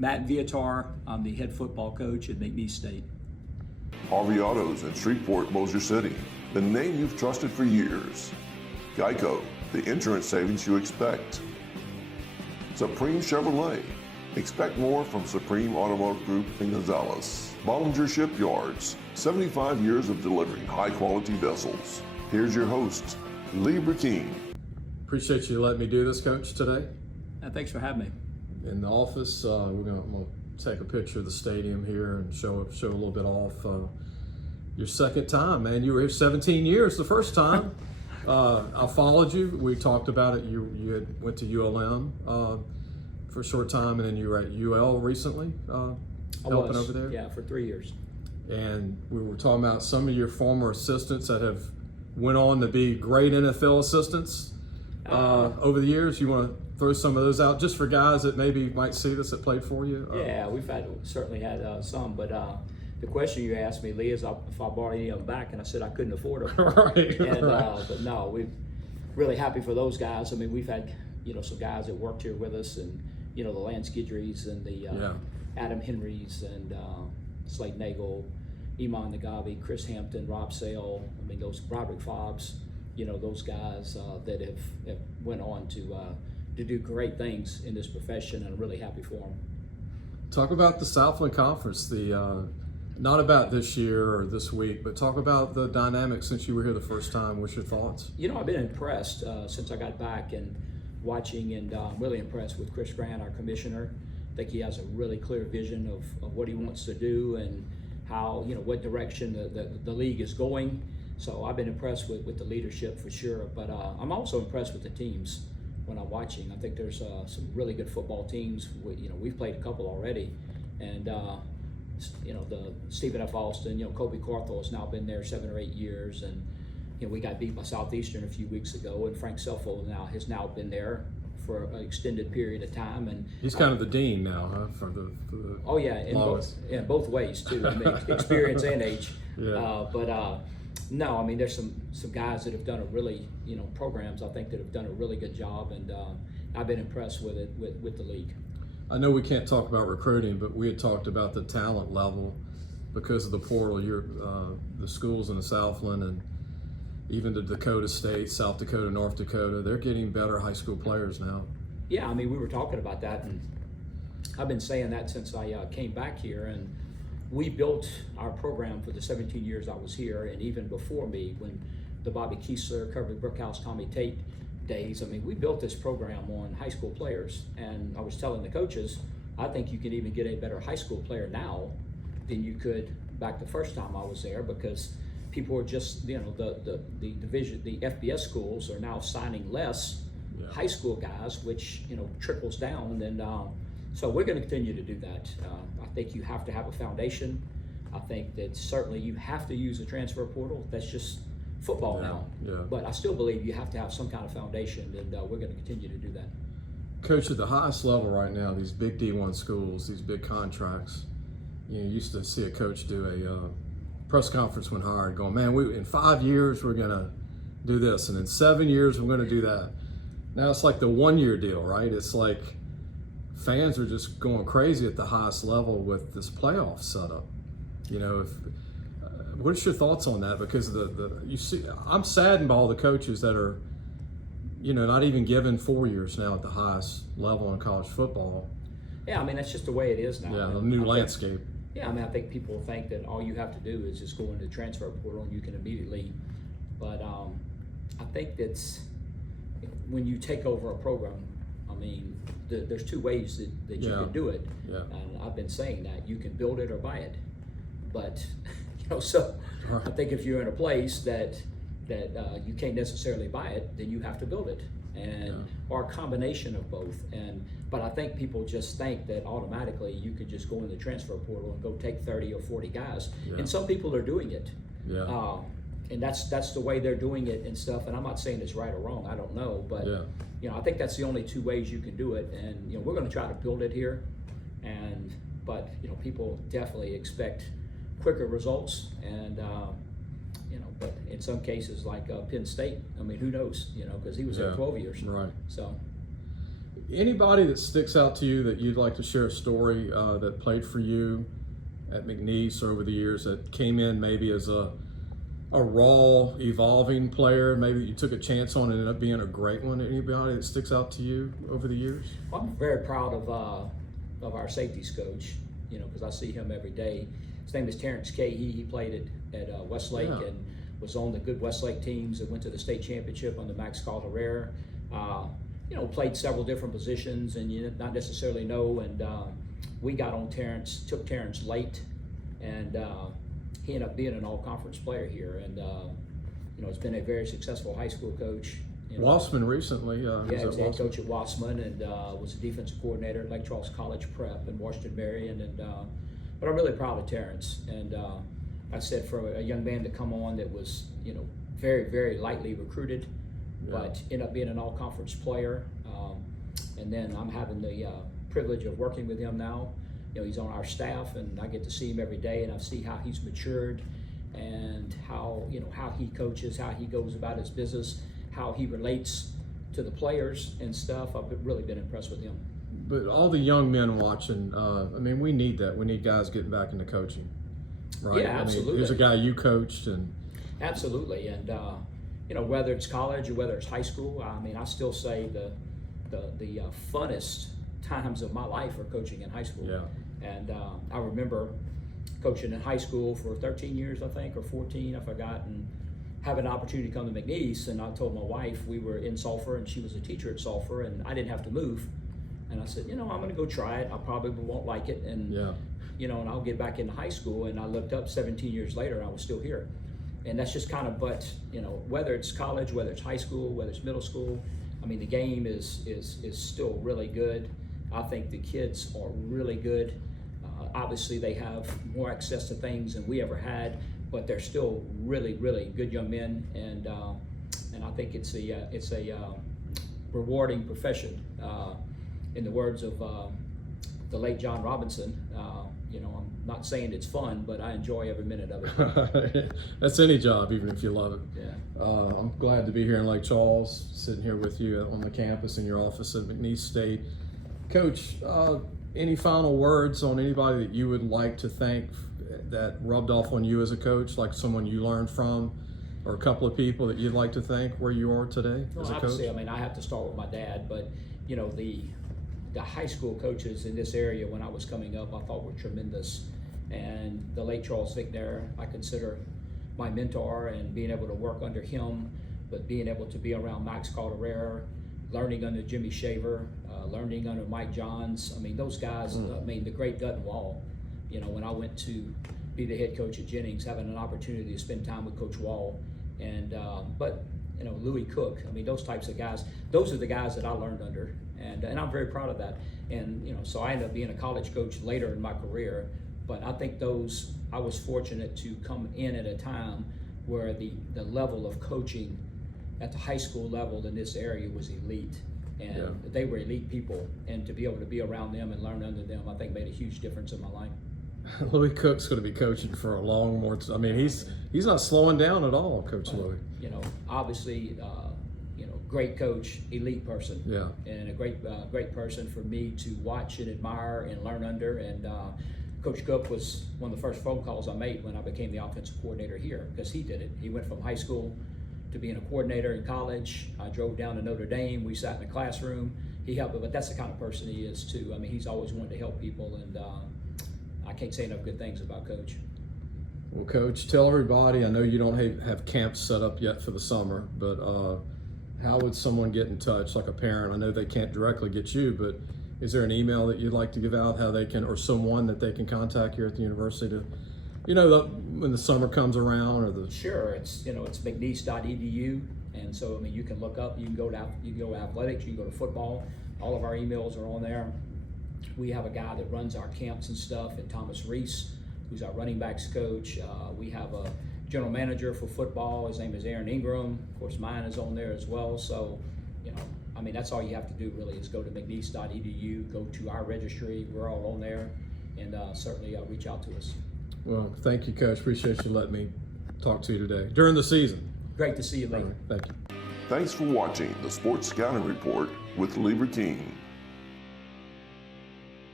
Matt Viator. I'm the head football coach at McNeese State. Harvey Autos in Shreveport, Bossier City, the name you've trusted for years. Geico, the insurance savings you expect. Supreme Chevrolet, expect more from Supreme Automotive Group in Gonzales. Bollinger Shipyards, 75 years of delivering high-quality vessels. Here's your host, Lee Burkeen. Appreciate you letting me do this, Coach, today. Thanks for having me. In the office, I'm gonna take a picture of the stadium here and show a little bit off. Your second time, man. You were here 17 years the first time. I followed you. We talked about it. You had went to ULM for a short time, and then you were at UL recently, helping over there. Yeah, for 3 years. And we were talking about some of your former assistants that have went on to be great NFL assistants over the years. You want to throw some of those out just for guys that maybe might see this that played for you? Yeah, we've certainly had some, but the question you asked me, Lee, is if I bought any of them back, and I said I couldn't afford them. Right. But no, we're really happy for those guys. I mean, we've had some guys that worked here with us, and the Lance Guidry's and the Adam Henrys and Slade Nagel, Iman Nagabi, Chris Hampton, Rob Sale. I mean, those Broderick Fobbs. Those guys that have went on to do great things in this profession, and I'm really happy for them. Talk about the Southland Conference, not about this year or this week, but talk about the dynamics since you were here the first time. What's your thoughts? I've been impressed since I got back and watching, and I'm really impressed with Chris Grant, our commissioner. I think he has a really clear vision of what he wants to do and how, what direction the league is going. So I've been impressed with the leadership for sure, but I'm also impressed with the teams. When I'm watching, I think there's some really good football teams. We've played a couple already, and the Stephen F. Alston, Kobe Carthel has now been there 7 or 8 years, and we got beat by Southeastern a few weeks ago, and Frank Selfo has now been there for an extended period of time, and he's kind of the dean now, huh? For the oh yeah, in both ways too. I mean, experience and age. Yeah. No, I mean, there's some guys that have done a really, programs I think that have done a really good job, and I've been impressed with it, with the league. I know we can't talk about recruiting, but we had talked about the talent level because of the portal. The schools in the Southland and even the Dakota State, South Dakota, North Dakota, they're getting better high school players now. Yeah, I mean, we were talking about that, and I've been saying that since I came back here, and we built our program for the 17 years I was here, and even before me, when the Bobby Kiesler, Kirby Brookhouse, Tommy Tate days, I mean, we built this program on high school players. And I was telling the coaches, I think you can even get a better high school player now than you could back the first time I was there, because people are just, the division, the FBS schools are now signing less high school guys, which, trickles down. And so we're going to continue to do that. I think you have to have a foundation. I think that certainly you have to use the transfer portal. That's just football now. Yeah. But I still believe you have to have some kind of foundation, and we're going to continue to do that. Coach, at the highest level right now, these big D1 schools, these big contracts, you used to see a coach do a press conference when hired going, man, in 5 years we're going to do this, and in 7 years we're going to do that. Now it's like the 1 year deal, right? It's like fans are just going crazy at the highest level with this playoff setup. What's your thoughts on that? Because I'm saddened by all the coaches that are, not even given 4 years now at the highest level in college football. Yeah, I mean, that's just the way it is now. Yeah, the new landscape. I mean, I think people think that all you have to do is just go into the transfer portal and you can immediately. But I think that's when you take over a program. I mean, there's two ways that you can do it. Yeah. And I've been saying that you can build it or buy it. But so I think if you're in a place that you can't necessarily buy it, then you have to build it, or a combination of both. But I think people just think that automatically you could just go in the transfer portal and go take 30 or 40 guys, and some people are doing it. Yeah. And that's the way they're doing it and stuff. And I'm not saying it's right or wrong. I don't know, but I think that's the only two ways you can do it. And we're going to try to build it here, but people definitely expect quicker results, and but in some cases like Penn State, I mean, who knows, because he was there 12 years. Right. So Anybody that sticks out to you that you'd like to share a story that played for you at McNeese over the years, that came in maybe as a raw, evolving player, maybe you took a chance on and ended up being a great one? Anybody that sticks out to you over the years? Well, I'm very proud of our safeties coach, because I see him every day. His name is Terrence Kay. He played at Westlake and was on the good Westlake teams that went to the state championship under Max Calderer. Played several different positions, and you not necessarily know. And we got on Terrence, took Terrence late, and he ended up being an all-conference player here. And he's been a very successful high school coach. Wassman recently. He was head coach at Wassman, and was a defensive coordinator at Lake Charles College Prep in Washington Marion. And but I'm really proud of Terrence. And I said, for a young man to come on that was very, very lightly recruited, but ended up being an all-conference player. And then I'm having the privilege of working with him now. He's on our staff, and I get to see him every day, and I see how he's matured, and how he coaches, how he goes about his business, how he relates to the players and stuff. I've really been impressed with him. But all the young men watching, we need that. We need guys getting back into coaching, right? Yeah, absolutely. Here's a guy you coached, and absolutely. And whether it's college or whether it's high school, I still say the funnest times of my life are coaching in high school. Yeah. And I remember coaching in high school for 13 years, I think, or 14, I forgot, and having an opportunity to come to McNeese. And I told my wife, we were in Sulphur, and she was a teacher at Sulphur, and I didn't have to move. And I said, I'm going to go try it. I probably won't like it, and and I'll get back into high school. And I looked up 17 years later, and I was still here. And that's just kind of, but whether it's college, whether it's high school, whether it's middle school, the game is still really good. I think the kids are really good. Obviously, they have more access to things than we ever had, but they're still really, really good young men. And I think it's a rewarding profession. In the words of the late John Robinson, I'm not saying it's fun, but I enjoy every minute of it. That's any job, even if you love it. Yeah. I'm glad to be here in Lake Charles, sitting here with you on the campus in your office at McNeese State. Coach, any final words on anybody that you would like to thank that rubbed off on you as a coach, like someone you learned from, or a couple of people that you'd like to thank where you are today as a coach? Obviously, I have to start with my dad, but the high school coaches in this area when I was coming up, I thought were tremendous. And the late Charles Vick there, I consider my mentor, and being able to work under him, but being able to be around Max Calderer, learning under Jimmy Shaver, learning under Mike Johns. Those guys, the great Dutton Wall. When I went to be the head coach at Jennings, having an opportunity to spend time with Coach Wall, and Louis Cook. Those types of guys. Those are the guys that I learned under, and I'm very proud of that. And so I ended up being a college coach later in my career. But I think I was fortunate to come in at a time where the level of coaching at the high school level in this area was elite. And they were elite people, and to be able to be around them and learn under them, I think made a huge difference in my life. Louis Cook's going to be coaching for a long more time. He's not slowing down at all, Coach Louis. Obviously, great coach, elite person, and a great person for me to watch and admire and learn under. And Coach Cook was one of the first phone calls I made when I became the offensive coordinator here, because he did it. He went from high school to being a coordinator in college. I drove down to Notre Dame. We sat in the classroom. He helped, but that's the kind of person he is too. He's always wanted to help people, and I can't say enough good things about Coach. Well, Coach, tell everybody, I know you don't have camps set up yet for the summer, but how would someone get in touch, like a parent? I know they can't directly get you, but is there an email that you'd like to give out, how they can, or someone that they can contact here at the university to, when the summer comes around, or the... Sure, it's McNeese.edu, and so you can look up, you can go to athletics, you can go to football. All of our emails are on there. We have a guy that runs our camps and stuff, and Thomas Reese, who's our running backs coach. We have a general manager for football. His name is Aaron Ingram. Of course, mine is on there as well. So, that's all you have to do really, is go to McNeese.edu, go to our registry. We're all on there, and certainly reach out to us. Well, thank you, Coach. Appreciate you letting me talk to you today during the season. Great to see you, Lee. Right, thank you. Thanks for watching the Sports Scouting Report with Lieber King.